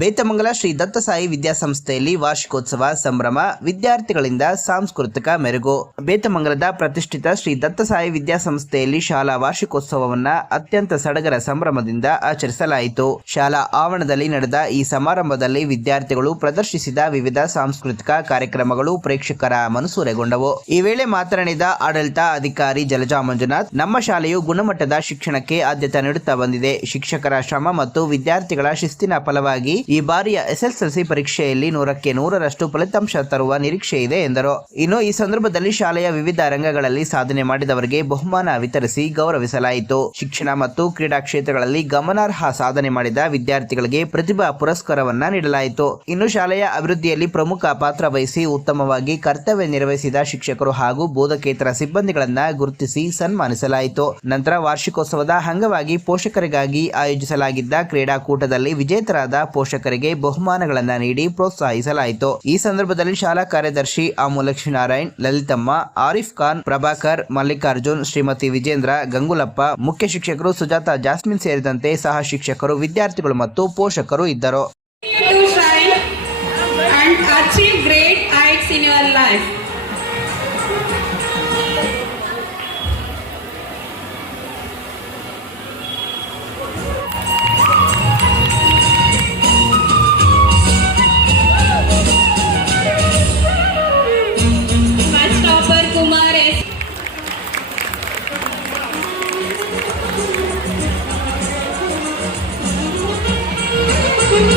ಬೇತಮಂಗಲ ಶ್ರೀ ದತ್ತಸಾಯಿ ವಿದ್ಯಾಸಂಸ್ಥೆಯಲ್ಲಿ ವಾರ್ಷಿಕೋತ್ಸವ ಸಂಭ್ರಮ, ವಿದ್ಯಾರ್ಥಿಗಳಿಂದ ಸಾಂಸ್ಕೃತಿಕ ಮೆರುಗು. ಬೇತಮಂಗಲದ ಪ್ರತಿಷ್ಠಿತ ಶ್ರೀ ದತ್ತಸಾಯಿ ವಿದ್ಯಾಸಂಸ್ಥೆಯಲ್ಲಿ ಶಾಲಾ ವಾರ್ಷಿಕೋತ್ಸವವನ್ನ ಅತ್ಯಂತ ಸಡಗರ ಸಂಭ್ರಮದಿಂದ ಆಚರಿಸಲಾಯಿತು. ಶಾಲಾ ಆವರಣದಲ್ಲಿ ನಡೆದ ಈ ಸಮಾರಂಭದಲ್ಲಿ ವಿದ್ಯಾರ್ಥಿಗಳು ಪ್ರದರ್ಶಿಸಿದ ವಿವಿಧ ಸಾಂಸ್ಕೃತಿಕ ಕಾರ್ಯಕ್ರಮಗಳು ಪ್ರೇಕ್ಷಕರ ಮನಸೂರೆಗೊಂಡವು. ಈ ವೇಳೆ ಮಾತನಾಡಿದ ಆಡಳಿತ ಅಧಿಕಾರಿ ಜಲಜಾ ಮಂಜುನಾಥ್, ನಮ್ಮ ಶಾಲೆಯು ಗುಣಮಟ್ಟದ ಶಿಕ್ಷಣಕ್ಕೆ ಆದ್ಯತೆ ನೀಡುತ್ತಾ ಬಂದಿದೆ. ಶಿಕ್ಷಕರ ಶ್ರಮ ಮತ್ತು ವಿದ್ಯಾರ್ಥಿಗಳ ಶಿಸ್ತಿನ ಫಲವಾಗಿ ಈ ಬಾರಿಯ ಎಸ್ಎಸ್ಎಲ್ಸಿ ಪರೀಕ್ಷೆಯಲ್ಲಿ 100ಕ್ಕೆ 100ರಷ್ಟು ಫಲಿತಾಂಶ ತರುವ ನಿರೀಕ್ಷೆ ಇದೆ ಎಂದರು. ಇನ್ನು ಈ ಸಂದರ್ಭದಲ್ಲಿ ಶಾಲೆಯ ವಿವಿಧ ರಂಗಗಳಲ್ಲಿ ಸಾಧನೆ ಮಾಡಿದವರಿಗೆ ಬಹುಮಾನ ವಿತರಿಸಿ ಗೌರವಿಸಲಾಯಿತು. ಶಿಕ್ಷಣ ಮತ್ತು ಕ್ರೀಡಾ ಕ್ಷೇತ್ರಗಳಲ್ಲಿ ಗಮನಾರ್ಹ ಸಾಧನೆ ಮಾಡಿದ ವಿದ್ಯಾರ್ಥಿಗಳಿಗೆ ಪ್ರತಿಭಾ ಪುರಸ್ಕಾರವನ್ನ ನೀಡಲಾಯಿತು. ಇನ್ನು ಶಾಲೆಯ ಅಭಿವೃದ್ಧಿಯಲ್ಲಿ ಪ್ರಮುಖ ಪಾತ್ರ ವಹಿಸಿ ಉತ್ತಮವಾಗಿ ಕರ್ತವ್ಯ ನಿರ್ವಹಿಸಿದ ಶಿಕ್ಷಕರು ಹಾಗೂ ಬೋಧಕೇತರ ಸಿಬ್ಬಂದಿಗಳನ್ನ ಗುರುತಿಸಿ ಸನ್ಮಾನಿಸಲಾಯಿತು. ನಂತರ ವಾರ್ಷಿಕೋತ್ಸವದ ಅಂಗವಾಗಿ ಪೋಷಕರಿಗಾಗಿ ಆಯೋಜಿಸಲಾಗಿದ್ದ ಕ್ರೀಡಾಕೂಟದಲ್ಲಿ ವಿಜೇತರಾದ ಪೋಷಕರಿಗೆ ಬಹುಮಾನಗಳನ್ನು ನೀಡಿ ಪ್ರೋತ್ಸಾಹಿಸಲಾಯಿತು. ಈ ಸಂದರ್ಭದಲ್ಲಿ ಶಾಲಾ ಕಾರ್ಯದರ್ಶಿ ಆಮು ಲಕ್ಷ್ಮೀನಾರಾಯಣ್, ಲಲಿತಮ್ಮ, ಆರಿಫ್ ಖಾನ್, ಪ್ರಭಾಕರ್, ಮಲ್ಲಿಕಾರ್ಜುನ್, ಶ್ರೀಮತಿ ವಿಜೇಂದ್ರ, ಗಂಗುಲಪ್ಪ, ಮುಖ್ಯ ಶಿಕ್ಷಕರು ಸುಜಾತ ಜಾಸ್ಮಿನ್ ಸೇರಿದಂತೆ ಸಹ ಶಿಕ್ಷಕರು, ವಿದ್ಯಾರ್ಥಿಗಳು ಮತ್ತು ಪೋಷಕರು ಇದ್ದರು.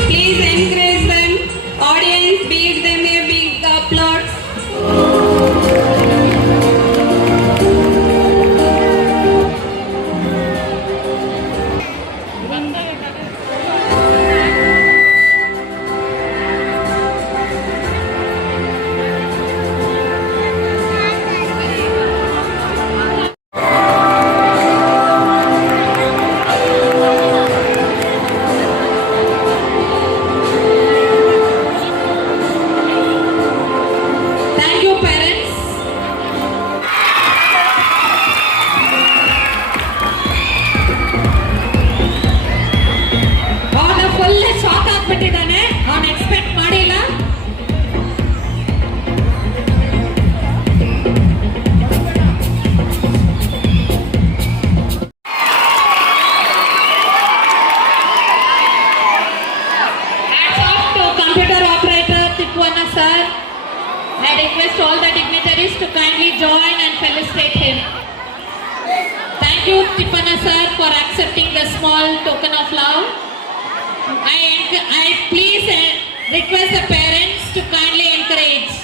Please encourage them. Audience, give them a big applause. I request all the dignitaries to kindly join and felicitate him. Thank you, Tippana sir, for accepting the small token of love. I please request the parents to kindly encourage.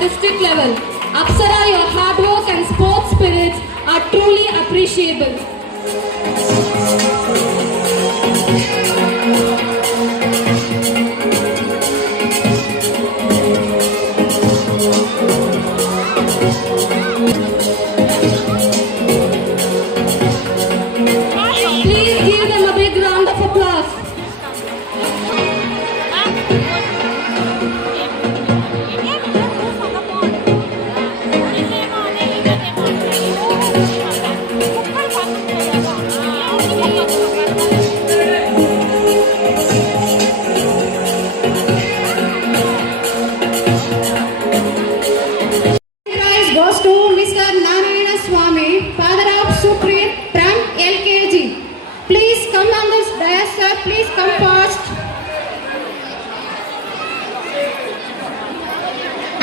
District level. Apsara, your hard work and sports spirits are truly appreciable.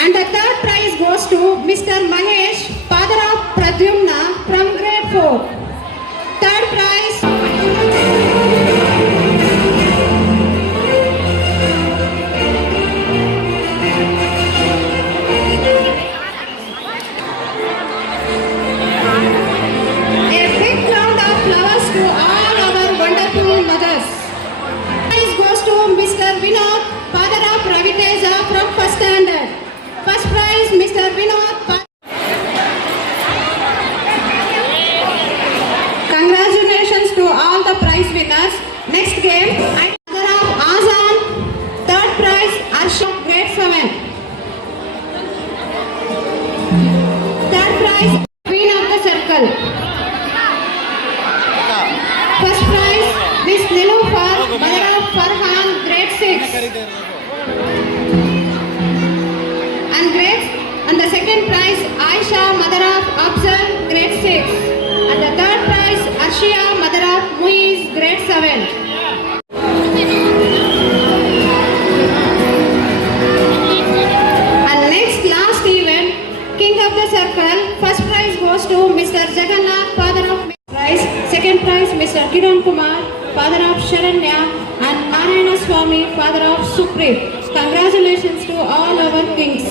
And the third prize goes to Mr. Mahesh, father of Pradyumna from grade 4. Third prize. A big round of flowers to all our wonderful mothers. Prize goes to Mr. Vinod, father of Raviteja from first standard. First prize, Mr. Vinod. Congratulations to all the prize winners. Next game, father of Azan. Third prize, Arshad, grade 7. Third prize, Queen of the Circle. First prize, Miss Nilufar, mother of Farhan, grade 6. And the second prize, Aisha, mother of Afzal, grade 6. And the third prize, Arshia, mother of Muiz, grade 7. And next last event, King of the Circle. First prize goes to Mr. Jagannath, father of prize. Second prize, Mr. Kiran Kumar, father of Sharanya, and Narayana Swami, father of Supreet. Congratulations to all our kings.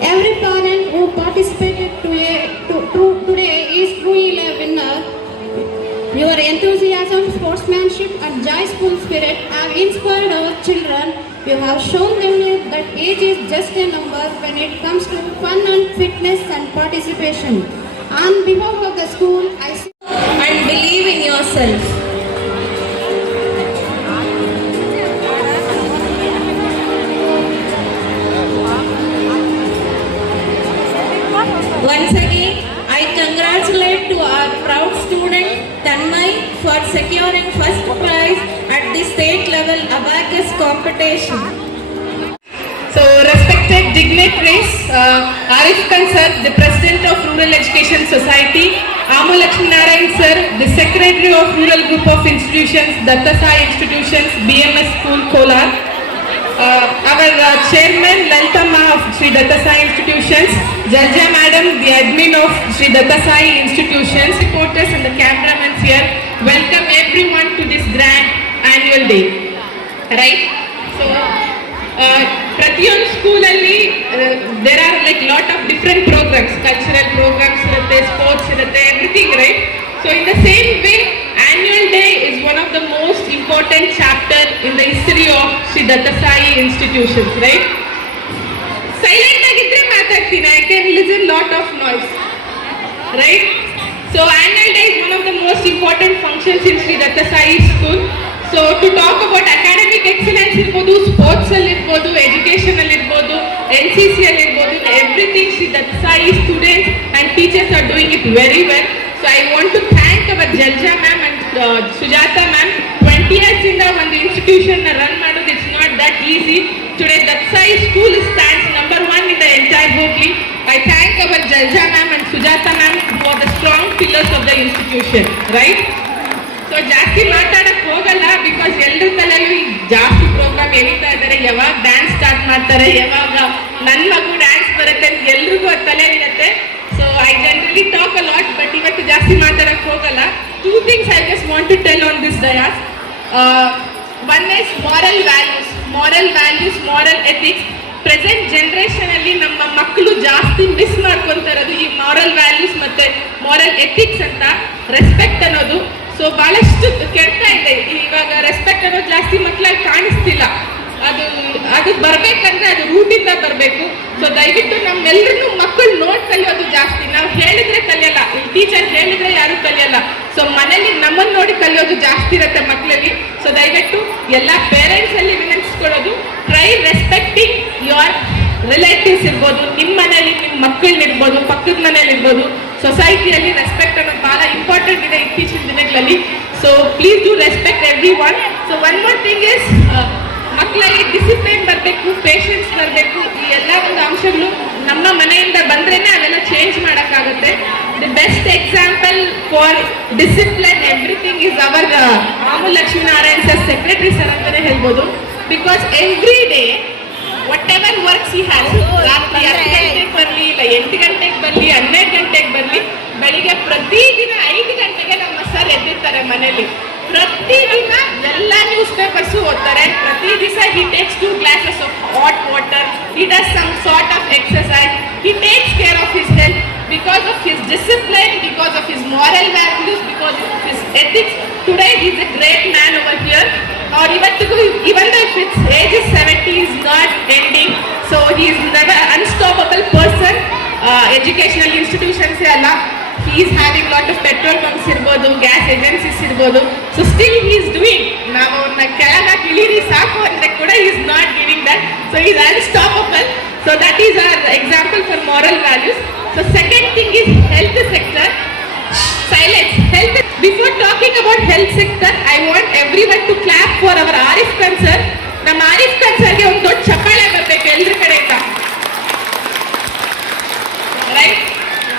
Every parent who participated today is truly a winner. Your enthusiasm, sportsmanship, and joyful spirit have inspired our children. You have shown them that age is just a number when it comes to fun and fitness and participation. On behalf of the school, I say And believe in yourself. Once again, I congratulate to our proud student Tanmay for securing first prize at the state level abacus competition. So, respected dignitaries, Arif Khan sir, the President of Rural Education Society, Amu Lakshmi Narayan sir, the Secretary of Rural Group of Institutions, Datta Sai Institutions, BMS School, Kolar, our Chairman Laltama of Sri Datta Sai Institutions, Jaja Madam, the Admin of Sri Datta Sai Institutions, reporters and the cameramen here, welcome everyone to this grand annual day. Right? So, ಪ್ರತಿಯೊಂದು ಸ್ಕೂಲಲ್ಲಿ there are like lot of different programs, cultural programs ಇರುತ್ತೆ, sports ಇರುತ್ತೆ, everything right. So in the same way annual day is one of the most important chapter in the history of Shri Datta Sai institutions right. Silent ಆಗಿದ್ರೆ ಮಾತಾಡ್ತೀನಿ, I can listen lot of noise right. So annual day is one of the most important functions in Shri Datta Sai school. So to talk about academic excellence ಇರ್ಬೋದು, sports ಅಲ್ಲಿ ಇರ್ಬೋದು, education ಅಲ್ಲಿ ಇರ್ಬೋದು, NCC ಅಲ್ಲಿ ಇರ್ಬೋದು, everything Shri Datta Sai students and teachers are doing it very well. So I want to thank our Jalaja ma'am and Sujatha ma'am. 20 years ಇಂದ ಒಂದು institution ನ ರನ್ ಮಾಡೋದು it's not that easy. Today Datta Sai school stands number 1 in the entire Hooghly. I thank our Jalja ma'am and Sujata ma'am who are the strong pillars of the institution, right? So ಜಾಸ್ತಿ ಮಾತಾಡಕ್ ಹೋಗಲ್ಲ, because ಎಲ್ಲರ ತಲೆಯಲ್ಲೂ ಈಗ ಜಾಸ್ತಿ program ಎಳಿತಾ ಇದ್ದಾರೆ. ಯಾವಾಗ dance start ಮಾಡ್ತಾರೆ, ಯಾವಾಗ ನನ್ನ ಮಗು ಡ್ಯಾನ್ಸ್ ಬರುತ್ತೆ ಅಂತ ಎಲ್ರಿಗೂ ಅದು ತಲೆ ಇರುತ್ತೆ. So I generally talk a lot, but ಇವತ್ತು ಜಾಸ್ತಿ ಮಾತಾಡಕ್ ಹೋಗಲ್ಲ. 2 things I just want to tell on this dais. One is moral values, moral ethics. Present generation ಅಲ್ಲಿ ನಮ್ಮ ಮಕ್ಕಳು ಜಾಸ್ತಿ ಮಿಸ್ ಮಾಡ್ಕೊಂತ ಇರೋದು ಈ ಮಾರಲ್ ವ್ಯಾಲ್ಯೂಸ್ ಮತ್ತೆ ಮಾರಲ್ ಎಥಿಕ್ಸ್ ಅಂತ. ರೆಸ್ಪೆಕ್ಟ್ ಅನ್ನೋದು ಸೊ ಬಹಳಷ್ಟು ಕೆಡ್ತಾ ಇದೆ ಇವಾಗ. ರೆಸ್ಪೆಕ್ಟ್ ಅನ್ನೋದು ಜಾಸ್ತಿ ಮಕ್ಕಳಲ್ಲಿ ಕಾಣಿಸ್ತಿಲ್ಲ. ಅದು ಬರ್ಬೇಕಂದ್ರೆ ಅದು ರೂಟಿಂದ ಬರಬೇಕು. ಸೊ ದಯವಿಟ್ಟು ನಮ್ಮೆಲ್ಲರೂ ಮಕ್ಕಳು ನೋಡಿ ಕಲಿಯೋದು ಜಾಸ್ತಿ. ನಾವು ಹೇಳಿದ್ರೆ ಕಲಿಯಲ್ಲ, ಟೀಚರ್ ಹೇಳಿದ್ರೆ ಯಾರು ಕಲಿಯಲ್ಲ. ಸೊ ಮನೇಲಿ ನಮ್ಮನ್ನು ನೋಡಿ ಕಲಿಯೋದು ಜಾಸ್ತಿ ಇರುತ್ತೆ ಮಕ್ಕಳಲ್ಲಿ. ಸೊ ದಯವಿಟ್ಟು ಎಲ್ಲ ಪೇರೆಂಟ್ಸ್ ಅಲ್ಲಿ ವಿನಂತಿಸ್ಕೊಳ್ಳೋದು, ಟ್ರೈ ರೆಸ್ಪೆಕ್ಟಿಂಗ್ ಯುವರ್ ರಿಲೇಟಿವ್ಸ್ ಇರ್ಬೋದು, ನಿಮ್ಮ ಮನೇಲಿ ನಿಮ್ಮ ಮಕ್ಕಳನ್ನಿರ್ಬೋದು, ಪಕ್ಕದ ಮನೇಲಿ ಇರ್ಬೋದು. ಸೊಸೈಟಿಯಲ್ಲಿ ರೆಸ್ಪೆಕ್ಟ್ ಅನ್ನೋದು ಬಹಳ ಇಂಪಾರ್ಟೆಂಟ್ ಇದೆ ಇತ್ತೀಚಿನ ದಿನಗಳಲ್ಲಿ. So please do respect every one. So one more thing is, ಮಕ್ಕಳಲ್ಲಿ ಡಿಸಿಪ್ಲಿನ್ ಬರಬೇಕು, ಪೇಷನ್ಸ್ ಬರಬೇಕು. ಈ ಎಲ್ಲ ಒಂದು ಅಂಶಗಳು ನಮ್ಮ ಮನೆಯಿಂದ ಬಂದ್ರೇನೆ ಅವೆಲ್ಲ ಚೇಂಜ್ ಮಾಡೋಕ್ಕಾಗುತ್ತೆ. The best example for discipline everything is our ಆಮು Lakshmi Narayan sir, secretary sir ಅಂತಾನೆ ಹೇಳ್ಬೋದು. Because every day whatever works he has, ರಾತ್ರಿ 10 moral values, because of his ethics. Today he is a great man over here. Or even though if its age is 70, he is not ending. So he is never unstoppable person. Educational institutions alla. He is having lot of petrol pumps irbodu, gas agencies irbodu. So still he is doing. Now avana kelaga kiliri saaku andre kuda he is not giving that. So he is unstoppable. So that is our example for moral values. So second thing is health sector. Silence. Health. Before talking about health sector, I want everyone to clap for our Arif Khan sir. ನಮ್ಮ ಆರಿಫ್ ಖಾನ್ ಸರ್ಗೆ ಒಂದು ದೊಡ್ಡ ಚಪ್ಪಾಳೆ ಬರಬೇಕು ಎಲ್ಲರ ಕಡೆಯಿಂದ, right?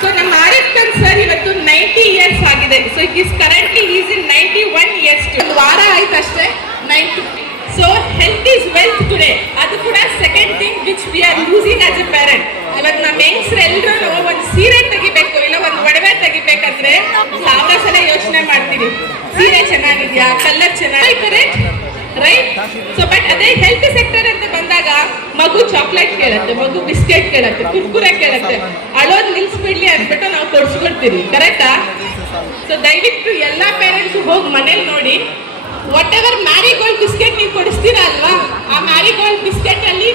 So ನಮ್ಮ Arif Khan sir ಇವತ್ತು 90 ಇಯರ್ಸ್ ಆಗಿದೆ. So is currently is in 91 years. ಒಂದು ವಾರ ಆಯ್ತು ಅಷ್ಟೇ 90. So health is wealth today. ಅದು ಕೂಡ second thing which we are losing as A parent. ಇವತ್ತು ನಮ್ಮ ಹೆಂಗಸ್ರು ಎಲ್ಲರೂ ಒಂದು ಸೀರೆ ತೆಗಿಬೇಕು, ಇಲ್ಲ ಒಂದು ಒಡವೆ ತೆಗಿಬೇಕಂದ್ರೆ 1000 ಸಲ ಯೋಚನೆ ಮಾಡ್ತೀವಿ. ಸೀರೆ ಚೆನ್ನಾಗಿದ್ಯಾ, ಕಲರ್ ಚೆನ್ನಾಗಿ, ರೈಟ್? ಸೊ ಬಟ್ ಅದೇ ಹೆಲ್ತ್ ಸೆಕ್ಟರ್ ಅಂತ ಬಂದಾಗ ಮಗು ಚಾಕ್ಲೇಟ್ ಕೇಳುತ್ತೆ, ಮಗು ಬಿಸ್ಕೆಟ್ ಕೇಳುತ್ತೆ, ಕುರ್ಕುರೆ ಕೇಳುತ್ತೆ, ಅಳೋದ್ ನಿಲ್ಸ್ಬಿಡ್ಲಿ ಅಂದ್ಬಿಟ್ಟು ನಾವು ಕೊಡ್ಸ್ಕೊಡ್ತೀವಿ, ಕರೆಕ್ಟಾ? ಸೊ ದಯವಿಟ್ಟು ಎಲ್ಲಾ ಪೇರೆಂಟ್ಸ್ ಹೋಗಿ ಮನೇಲಿ ನೋಡಿ, ವಾಟ್ ಎವರ್ ಮ್ಯಾರಿಗೋಲ್ಡ್ ಬಿಸ್ಕೆಟ್ ನೀವು ಕೊಡಿಸ್ತೀರಾ ಅಲ್ವಾ, ಆ ಮ್ಯಾರಿಗೋಲ್ಡ್ ಬಿಸ್ಕೆಟ್ ಅಲ್ಲಿ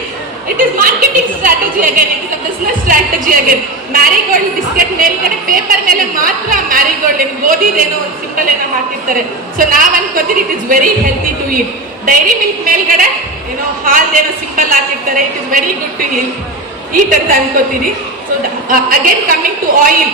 it is marketing strategy again, it is a business strategy again. Marigold biscuit ಮೇಲ್ಗಡೆ ಪೇಪರ್ ಮೇಲೆ ಮಾತ್ರ ಮ್ಯಾರಿಗೋಲ್ಡ್ ಗೋಧಿದೇನೋ ಒಂದು ಸಿಂಬಲ್ ಏನೋ ಹಾಕಿರ್ತಾರೆ. ಸೊ ನಾವ್ ಅನ್ಕೋತೀವಿ it is very healthy to eat. Dairy Milk ಮೇಲ್ಗಡೆ ಏನೋ ಹಾಲ್ದೇನೋ ಸಿಂಬಲ್ ಹಾಕಿರ್ತಾರೆ, it is very good to eat ಅಂತ ಅನ್ಕೋತೀವಿ. So again coming to oil,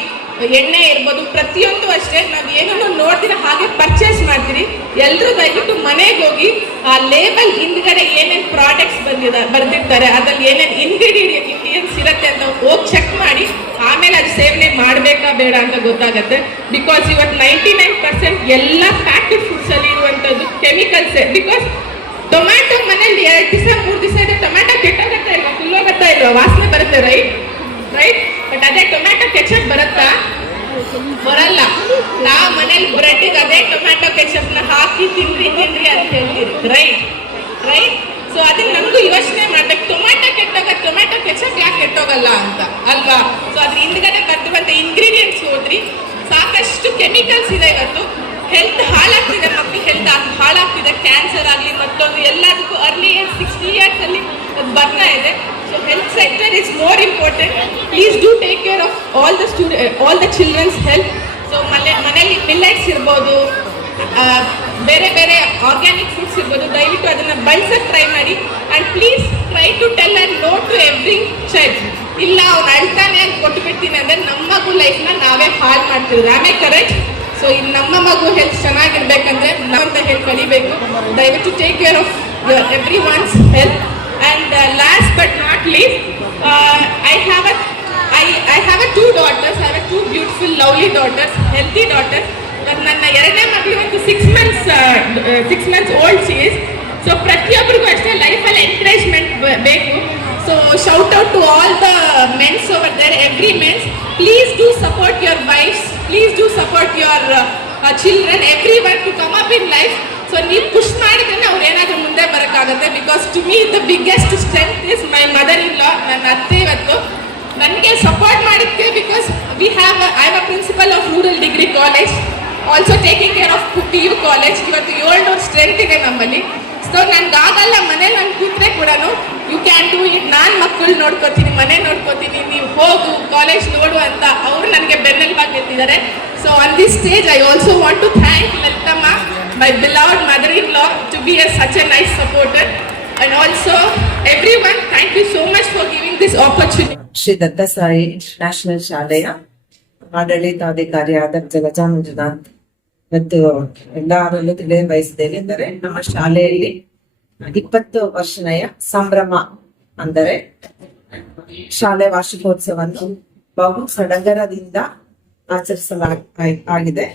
ಎಣ್ಣೆ ಇರ್ಬೋದು, ಪ್ರತಿಯೊಂದು ಅಷ್ಟೇ ನಾವು ಏನನ್ನು ನೋಡ್ತೀರ ಹಾಗೆ ಪರ್ಚೇಸ್ ಮಾಡ್ತೀರಿ. ಎಲ್ಲರೂ ದಯವಿಟ್ಟು ಮನೆಗೆ ಹೋಗಿ ಆ ಲೇಬಲ್ ಹಿಂದ್ಗಡೆ ಏನೇನು ಪ್ರಾಡಕ್ಟ್ಸ್ ಬರ್ದಿರ್ತಾರೆ, ಅದ್ರಲ್ಲಿ ಏನೇನು ಇಂಗ್ರೀಡಿಯೆಂಟ್ಸ್ ಇರುತ್ತೆ ಅಂತ ಹೋಗಿ ಚೆಕ್ ಮಾಡಿ ಆಮೇಲೆ ಅದು ಸೇವನೆ ಮಾಡಬೇಕಾ ಬೇಡ ಅಂತ ಗೊತ್ತಾಗತ್ತೆ. ಬಿಕಾಸ್ ಇವತ್ತು 99% ಎಲ್ಲ ಪ್ಯಾಕೆಟ್ ಫುಡ್ಸ್ ಅಲ್ಲಿ ಇರುವಂತದ್ದು ಕೆಮಿಕಲ್ಸ್. ಬಿಕಾಸ್ ಟೊಮ್ಯಾಟೊ ಮನೇಲಿ 2 ದಿವಸ 3 ದಿವಸ ಇದೆ, ಟೊಮ್ಯಾಟೊ ಕೆಟ್ಟೋಗತ್ತಾ ಇಲ್ವಾ, ಫುಲ್ಲೋಗತ್ತಾ ಇಲ್ವಾ, ವಾಸನೆ ಬರುತ್ತೆ, ರೈಟ್? ಬಟ್ ಅದೇ ಟೊಮ್ಯಾಟೊ ಕೆಚಪ್ ಬರುತ್ತಾ? ಬರಲ್ಲ. ನಾವು ಮನೇಲಿ ಬ್ರೆಡ್ಗೆ ಅದೇ ಟೊಮ್ಯಾಟೊ ಕೆಚಪ್ ನ ಹಾಕಿ ತಿನ್ರಿ ಅಂತ ಹೇಳ್ತೀರಿ, ರೈಟ್? ಸೊ ಅದನ್ನ ನಮಗೂ ಯೋಚನೆ ಮಾಡ್ಬೇಕು, ಟೊಮ್ಯಾಟೊ ಕೆಟ್ಟೋಗ, ಟೊಮ್ಯಾಟೊ ಕೆಚಪ್ ಯಾಕೆ ಕೆಟ್ಟೋಗಲ್ಲ ಅಂತ, ಅಲ್ವಾ? ಸೊ ಅದ್ರ ಹಿಂದ್ಗಡೆ ಬರ್ತಿರುವಂತ ಇಂಗ್ರೀಡಿಯೆಂಟ್ಸ್ ಹೋದ್ರಿ, ಸಾಕಷ್ಟು ಕೆಮಿಕಲ್ಸ್ ಇದೆ. ಇವತ್ತು ಹೆಲ್ತ್ ಹಾಳಾಗ್ತಿದೆ, ಮಕ್ಕಳು ಹೆಲ್ತ್ ಹಾಳಾಗ್ತಿದೆ, ಕ್ಯಾನ್ಸರ್ ಆಗಲಿ ಮತ್ತೊಂದು ಎಲ್ಲದಕ್ಕೂ ಅರ್ಲಿ ಏಜ್ 60 ಇಯರ್ಸ್ ಅಲ್ಲಿ ಅದು ಬರ್ತಾ ಇದೆ. So health sector is more important. Please do take care of all the children's health. So ಮನೆಯಲ್ಲಿ ಮಿಲ್ಲೆಟ್ಸ್ ಇರ್ಬೋದು, ಬೇರೆ ಬೇರೆ ಆರ್ಗ್ಯಾನಿಕ್ ಫುಡ್ಸ್ ಇರ್ಬೋದು, ದಯವಿಟ್ಟು ಅದನ್ನ ಬಳಸಕ್ಕೆ ಟ್ರೈ ಮಾಡಿ. And please try to tell and no to every child. ಇಲ್ಲ ಅವ್ನು ಅಳ್ತಾನೆ ಅಂತ ಕೊಟ್ಟು ಬಿಡ್ತೀನಿ ಅಂದ್ರೆ ನಮ್ಮ ಮಗು ಲೈಫ್ನ ನಾವೇ ಹಾಳು ಮಾಡ್ತಿರೋದು, ಆಮೇಲೆ ಕರೆಕ್ಟ್? ಸೊ ಇಲ್ಲಿ ನಮ್ಮ ಮಗು ಹೆಲ್ತ್ ಚೆನ್ನಾಗಿರ್ಬೇಕಂದ್ರೆ ನಾವಂತ ಹೇಳಿ ಕಲಿಬೇಕು. ದಯವಿಟ್ಟು take care of every once health. And last but not least, I have a 2 daughters. I have 2 beautiful, lovely daughters, healthy daughters. ನನ್ನ ಎರಡನೇ ಮಗಳು ಒಂದು 6 months old she is. So ಪ್ರತಿಯೊಬ್ಬರಿಗೂ ಅಷ್ಟೇ ಲೈಫಲ್ಲಿ ಎಂಕರೇಜ್ಮೆಂಟ್ ಬೇಕು. So shout out to all the mens over there, every mens, please do support your wifes, please do support your children, every one to come up in life. So ನೀವು push ಮಾಡಿದ್ರೆ ಅವ್ರು ಏನಾದರೂ ಮುಂದೆ ಬರೋಕ್ಕಾಗುತ್ತೆ. Because to me the biggest strength is my mother in law. ನನ್ನ ಅತ್ತೆ ಇವತ್ತು ನನಗೆ ಸಪೋರ್ಟ್ ಮಾಡಿದ್ದೆ. Because I am a principal of rural degree college, also taking care of PU college. ಇವತ್ತು 700 ಸ್ಟ್ರೆಂತ್ ಇದೆ ನಮ್ಮಲ್ಲಿ. ಸೊ ನನ್ಗಾಗಲ್ಲ ಮನೇಲಿ ನಾನು ಕೂತ್ರೆ ಕೂಡ ಯು ಕ್ಯಾನ್ ಡೂ ಇಟ್, ನಾನು ಮಕ್ಕಳು ನೋಡ್ಕೋತೀನಿ, ಮನೆ ನೋಡ್ಕೋತೀನಿ, ನೀವು ಹೋಗು ಕಾಲೇಜ್ ನೋಡು ಅಂತ ಅವರು ನನಗೆ ಬೆನ್ನೆಲುಬಾಗಿ ನಿಂತಿದ್ದಾರೆ. So on this stage I also want to thank Lalithamma, my beloved mother-in-law, to be such a nice supporter. And also everyone, thank you so much for giving this opportunity. Shri Datta Sai international ಶಾಲೆಯ ಆಡಳಿತಾಧಿಕಾರಿಯಾದ ಜಲಜಾ ಮಂಜುನಾಥ್ ಮತ್ತು ಎಲ್ಲರಲ್ಲೂ ತಿಳಿಯ ಬಯಸಿದ್ದೇನೆ ಎಂದರೆ, ನಮ್ಮ ಶಾಲೆಯಲ್ಲಿ 20 ವರ್ಷನೆಯ ಸಂಭ್ರಮ ಅಂದರೆ ಶಾಲೆ ವಾರ್ಷಿಕೋತ್ಸವವನ್ನು ಬಹು ಸಡಗರದಿಂದ ಆಚರಿಸಲಾಗಿದೆ.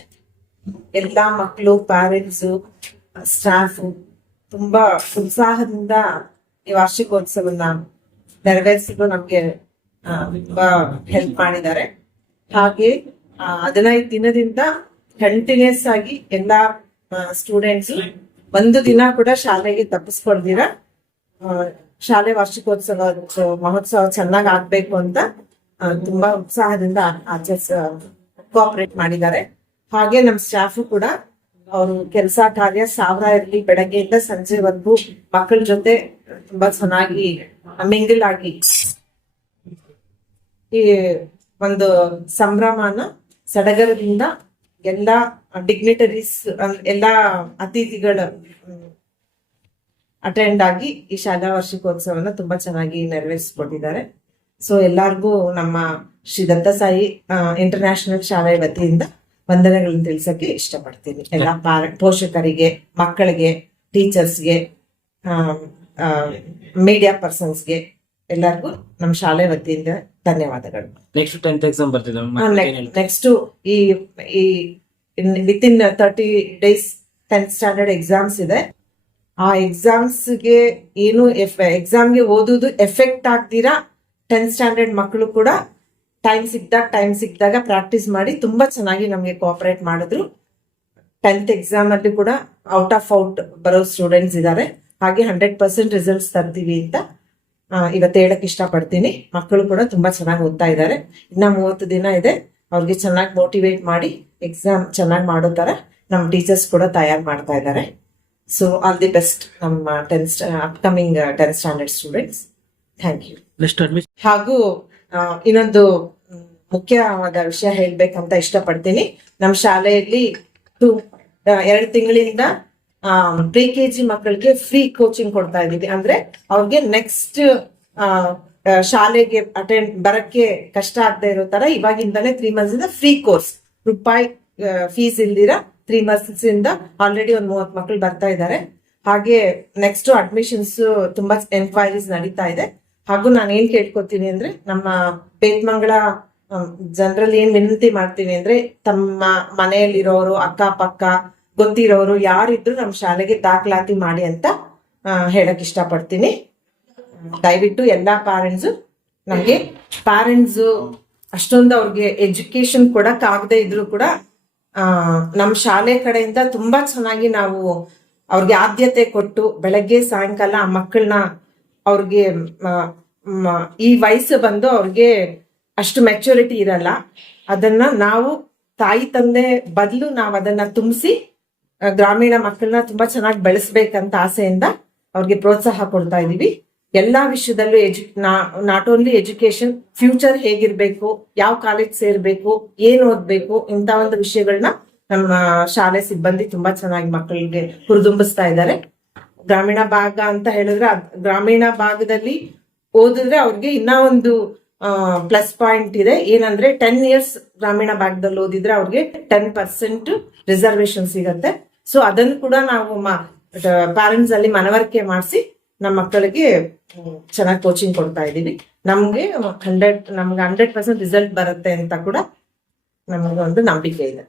ಎಲ್ಲಾ ಮಕ್ಕಳು, ಪ್ಯಾರೆಂಟ್ಸು, ಸ್ಟಾಫ್ ತುಂಬಾ ಉತ್ಸಾಹದಿಂದ ಈ ವಾರ್ಷಿಕೋತ್ಸವನ್ನ ನೆರವೇರಿಸಲು ನಮ್ಗೆ ತುಂಬಾ ಹೆಲ್ಪ್ ಮಾಡಿದ್ದಾರೆ. ಹಾಗೆ 15 ದಿನದಿಂದ ಕಂಟಿನ್ಯೂಸ್ ಆಗಿ ಎಲ್ಲಾ ಸ್ಟೂಡೆಂಟ್ಸ್ ಒಂದು ದಿನ ಕೂಡ ಶಾಲೆಗೆ ತಪ್ಪಿಸ್ಕೊಳ್ದಿರ ಶಾಲೆ ವಾರ್ಷಿಕೋತ್ಸವ ಮಹೋತ್ಸವ ಚೆನ್ನಾಗಿ ಆಗ್ಬೇಕು ಅಂತ ತುಂಬಾ ಉತ್ಸಾಹದಿಂದ ಕೋಆಪರೇಟ್ ಮಾಡಿದ್ದಾರೆ. ಹಾಗೆ ನಮ್ಮ ಸ್ಟಾಫು ಕೂಡ ಅವರು ಕೆಲಸ ಕಾರ್ಯ 1000 ಇರಲಿ, ಬೆಳಗ್ಗೆಯಿಂದ ಸಂಜೆವರೆಗೂ ಮಕ್ಕಳ ಜೊತೆ ತುಂಬಾ ಚೆನ್ನಾಗಿ ಮಿಂಗಲ್ ಆಗಿ ಈ ಒಂದು ಸಂಭ್ರಮನ ಸಡಗರದಿಂದ ಎಲ್ಲ ಡಿಗ್ನಿಟರೀಸ್ ಎಲ್ಲ ಅತಿಥಿಗಳ ಅಟೆಂಡ್ ಆಗಿ ಈ ಶಾಲಾ ವಾರ್ಷಿಕೋತ್ಸವನ ತುಂಬಾ ಚೆನ್ನಾಗಿ ನೆರವೇರಿಸಿಕೊಟ್ಟಿದ್ದಾರೆ. ಸೊ ಎಲ್ಲಾರ್ಗೂ ನಮ್ಮ ಶ್ರೀ ದತ್ತಸಾಯಿ ಇಂಟರ್ನ್ಯಾಷನಲ್ ಶಾಲೆ ವತಿಯಿಂದ ವಂದನೆಗಳನ್ನು ತಿಳಿಸಕ್ಕೆ ಇಷ್ಟಪಡ್ತೀನಿ. ಎಲ್ಲ ಪೋಷಕರಿಗೆ, ಮಕ್ಕಳಿಗೆ, ಟೀಚರ್ಸ್ಗೆ, ಮೀಡಿಯಾ ಪರ್ಸನ್ಸ್ಗೆ ಎಲ್ಲರಿಗೂ ನಮ್ಮ ಶಾಲೆ ವತಿಯಿಂದ ಧನ್ಯವಾದಗಳು. ನೆಕ್ಸ್ಟ್ 10th ಎಕ್ಸಾಮ್ ಬರ್ತಿದೆ. ನೆಕ್ಸ್ಟ್ ಈ within 30 days 10th standard exams ಇದೆ. ಆ ಎಕ್ಸಾಮ್ಸ್ಗೆ ಏನು ಎಕ್ಸಾಮ್ಗೆ ಓದುದು ಎಫೆಕ್ಟ್ ಆಗ್ದಿರಾ 10th ಸ್ಟ್ಯಾಂಡರ್ಡ್ ಮಕ್ಕಳು ಕೂಡ ಟೈಮ್ ಸಿಕ್ಕಿದಾಗ ಪ್ರಾಕ್ಟೀಸ್ ಮಾಡಿ ತುಂಬಾ ಚೆನ್ನಾಗಿ ನಮಗೆ ಕೋಆಪರೇಟ್ ಮಾಡಿದ್ರು. 10th ಎಕ್ಸಾಮ್ ಅಲ್ಲಿ ಕೂಡ ಔಟ್ ಬರೋ ಸ್ಟೂಡೆಂಟ್ಸ್ ಇದ್ದಾರೆ. ಹಾಗೆ 100% ರಿಸಲ್ಟ್ಸ್ ತರ್ತೀವಿ ಅಂತ ಇವತ್ತು ಹೇಳಕ್ ಇಷ್ಟಪಡ್ತೀನಿ. ಮಕ್ಕಳು ಕೂಡ ತುಂಬಾ ಚೆನ್ನಾಗಿ ಓದ್ತಾ ಇದ್ದಾರೆ. ಇನ್ನ 30 ದಿನ ಇದೆ. ಅವ್ರಿಗೆ ಚೆನ್ನಾಗಿ ಮೋಟಿವೇಟ್ ಮಾಡಿ ಎಕ್ಸಾಮ್ ಚೆನ್ನಾಗಿ ಮಾಡೋ ತರ ನಮ್ಮ ಟೀಚರ್ಸ್ ಕೂಡ ತಯಾರು ಮಾಡ್ತಾ ಇದ್ದಾರೆ. ಸೊ ಆಲ್ ದಿ ಬೆಸ್ಟ್ ನಮ್ಮ upcoming 10th standard students. Thank you. Next admission ಹಾಗೂ ಇನ್ನೊಂದು ಮುಖ್ಯವಾದ ವಿಷಯ ಹೇಳ್ಬೇಕಂತ ಇಷ್ಟಪಡ್ತೀನಿ. ನಮ್ಮ ಶಾಲೆಯಲ್ಲಿ 2 ತಿಂಗಳಿಂದ ಪ್ರಿ-KG ಮಕ್ಕಳಿಗೆ ಫ್ರೀ ಕೋಚಿಂಗ್ ಕೊಡ್ತಾ ಇದೀವಿ. ಅಂದ್ರೆ ಅವ್ರಿಗೆ ನೆಕ್ಸ್ಟ್ ಶಾಲೆಗೆ ಬರಕ್ಕೆ ಕಷ್ಟ ಆಗದೆ ಇರೋ ತರ ಇವಾಗಿಂದಾನೆ 3 months ಇಂದ ಫ್ರೀ ಕೋರ್ಸ್, ರೂಪಾಯಿ ಫೀಸ್ ಇಲ್ದಿರ 3 months ಇಂದ ಆಲ್ರೆಡಿ ಒಂದು 30 ಮಕ್ಕಳು ಬರ್ತಾ ಇದ್ದಾರೆ. ಹಾಗೆ ನೆಕ್ಸ್ಟ್ ಅಡ್ಮಿಷನ್ಸ್ ತುಂಬಾ ಎನ್ಕ್ವೈರೀಸ್ ನಡೀತಾ ಇದೆ. ಹಾಗೂ ನಾನು ಏನ್ ಕೇಳ್ಕೊತೀನಿ ಅಂದ್ರೆ ನಮ್ಮ ಬೇತ್ಮಂಗಳ ಜನರಲ್ಲಿ ಏನ್ ವಿನಂತಿ ಮಾಡ್ತೀವಿ ಅಂದ್ರೆ ತಮ್ಮ ಮನೆಯಲ್ಲಿರೋರು, ಅಕ್ಕಪಕ್ಕ ಗೊತ್ತಿರೋರು ಯಾರಿದ್ರು ನಮ್ಮ ಶಾಲೆಗೆ ದಾಖಲಾತಿ ಮಾಡಿ ಅಂತ ಹೇಳಕ್ ಇಷ್ಟಪಡ್ತೀನಿ. ದಯವಿಟ್ಟು ಎಲ್ಲಾ ಪ್ಯಾರೆಂಟ್ಸ್ ಅಷ್ಟೊಂದು ಅವ್ರಿಗೆ ಎಜುಕೇಶನ್ ಕೊಡಕ್ ಆಗದೆ ಇದ್ರು ಕೂಡ ನಮ್ಮ ಶಾಲೆ ಕಡೆಯಿಂದ ತುಂಬಾ ಚೆನ್ನಾಗಿ ನಾವು ಅವ್ರಿಗೆ ಆದ್ಯತೆ ಕೊಟ್ಟು ಬೆಳಗ್ಗೆ ಸಾಯಂಕಾಲ ಆ ಮಕ್ಕಳನ್ನ ಅವ್ರಿಗೆ ಈ ವಯಸ್ಸು ಬಂದು ಅವ್ರಿಗೆ ಅಷ್ಟು ಮೆಚುರಿಟಿ ಇರಲ್ಲ. ಅದನ್ನ ನಾವು ತಾಯಿ ತಂದೆ ಬದಲು ನಾವು ಅದನ್ನ ತುಂಬಿಸಿ ಗ್ರಾಮೀಣ ಮಕ್ಕಳನ್ನ ತುಂಬಾ ಚೆನ್ನಾಗಿ ಬೆಳೆಸ್ಬೇಕಂತ ಆಸೆಯಿಂದ ಅವ್ರಿಗೆ ಪ್ರೋತ್ಸಾಹ ಕೊಡ್ತಾ ಇದೀವಿ. ಎಲ್ಲಾ ವಿಷಯದಲ್ಲೂ ನಾಟ್ ಓನ್ಲಿ ಎಜುಕೇಶನ್, ಫ್ಯೂಚರ್ ಹೇಗಿರ್ಬೇಕು, ಯಾವ ಕಾಲೇಜ್ ಸೇರ್ಬೇಕು, ಏನ್ ಓದ್ಬೇಕು, ಇಂತ ಒಂದು ವಿಷಯಗಳನ್ನ ನಮ್ಮ ಶಾಲೆ ಸಿಬ್ಬಂದಿ ತುಂಬಾ ಚೆನ್ನಾಗಿ ಮಕ್ಕಳಿಗೆ ಹುರಿದುಂಬಿಸ್ತಾ ಇದ್ದಾರೆ. ಗ್ರಾಮೀಣ ಭಾಗ ಅಂತ ಹೇಳಿದ್ರೆ ಗ್ರಾಮೀಣ ಭಾಗದಲ್ಲಿ ಓದಿದ್ರೆ ಅವ್ರಿಗೆ ಇನ್ನ ಒಂದು ಪ್ಲಸ್ ಪಾಯಿಂಟ್ ಇದೆ. ಏನಂದ್ರೆ 10 years ಗ್ರಾಮೀಣ ಭಾಗದಲ್ಲಿ ಓದಿದ್ರೆ ಅವ್ರಿಗೆ 10% ರಿಸರ್ವೇಶನ್ ಸಿಗತ್ತೆ. ಸೊ ಅದನ್ನು ಕೂಡ ನಾವು ಪ್ಯಾರೆಂಟ್ಸ್ ಅಲ್ಲಿ ಮನವರಿಕೆ ಮಾಡಿಸಿ ನಮ್ಮ ಮಕ್ಕಳಿಗೆ ಚೆನ್ನಾಗಿ ಕೋಚಿಂಗ್ ಕೊಡ್ತಾ ಇದೀವಿ. ನಮ್ಗೆ 100% ರಿಸಲ್ಟ್ ಬರುತ್ತೆ ಅಂತ ಕೂಡ ನಮ್ಗೆ ಒಂದು ನಂಬಿಕೆ ಇದೆ.